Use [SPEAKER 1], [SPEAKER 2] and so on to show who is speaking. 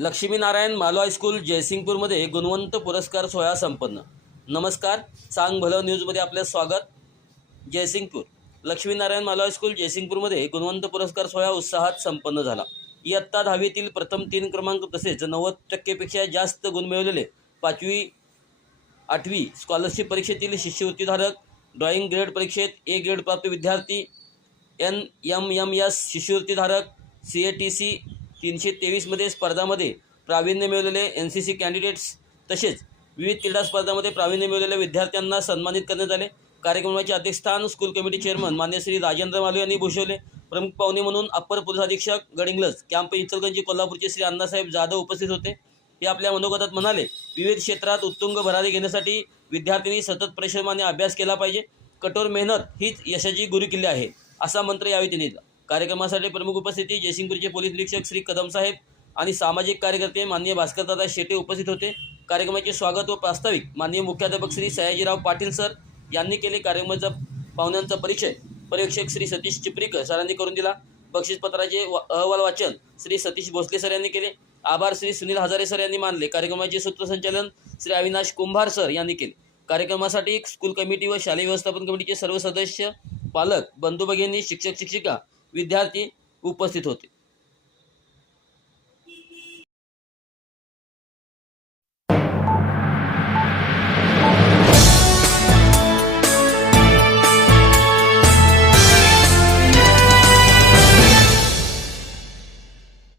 [SPEAKER 1] लक्ष्मीनारायण मालो हायस्कूल जयसिंगपूरमध्ये गुणवंत पुरस्कार सोहळा संपन्न. नमस्कार सांग भलं न्यूजमध्ये आपलं स्वागत. जयसिंगपूर. लक्ष्मीनारायण मालो हायस्कूल जयसिंगपूरमध्ये गुणवंत पुरस्कार सोहळा उत्साहात संपन्न झाला. इयत्ता दहावीतील प्रथम तीन क्रमांक तसेच नव्वद टक्केपेक्षा जास्त गुण मिळवलेले पाचवी आठवी स्कॉलरशिप परीक्षेतील शिष्यवृत्तीधारक ड्रॉइंग ग्रेड परीक्षेत ए ग्रेड प्राप्त विद्यार्थी एन एम एम एस शिष्यवृत्तीधारक सी ए टी सी तीनशे तेवीसमध्ये स्पर्धामध्ये प्रावीण्य मिळवलेले एन सी सी कॅन्डिडेट्स तसेच विविध क्रीडा स्पर्धांमध्ये प्रावीण्य मिळवलेल्या विद्यार्थ्यांना सन्मानित करण्यात आले. कार्यक्रमाचे अध्यक्षस्थान स्कूल कमिटी चेअरमन मान्य श्री राजेंद्र मालू यांनी भूषवले. प्रमुख पाहुणे म्हणून अप्पर पोलीस अधीक्षक गडिंगलज कॅम्प इचलगंजी कोल्हापूरचे श्री अण्णासाहेब जाधव उपस्थित होते. ते आपल्या मनोगतात म्हणाले विविध क्षेत्रात उत्तुंग भरारी घेण्यासाठी विद्यार्थ्यांनी सतत परिश्रमाने अभ्यास केला पाहिजे. कठोर मेहनत हीच यशाची गुरुकिल्ली आहे. असा मंत्र यावेळी त्यांनी दिला. कार्यक्रमासाठी प्रमुख उपस्थिती जयसिंगपूरचे पोलीस निरीक्षक श्री कदम साहेब आणि सामाजिक कार्यकर्ते माननीय भास्करदादा शेटे उपस्थित होते. कार्यक्रमाचे स्वागत व प्रास्ताविक माननीय मुख्याध्यापक श्री सयाजीराव पाटील सर यांनी केले. कार्यक्रमाचा पाहुण्यांचा परिचय परीक्षक श्री सतीश चिपरीकर सरांनी करून दिला. बक्षीसपत्राचे अहवाल वाचन श्री सतीश भोसले सर यांनी केले. आभार श्री सुनील हजारे सर यांनी मानले. कार्यक्रमाचे सूत्रसंचालन श्री अविनाश कुंभार सर यांनी केले. कार्यक्रमासाठी स्कूल कमिटी व शालेय व्यवस्थापन कमिटीचे सर्व सदस्य पालक बंधू भगिनी शिक्षक शिक्षिका विद्यार्थी उपस्थित होते.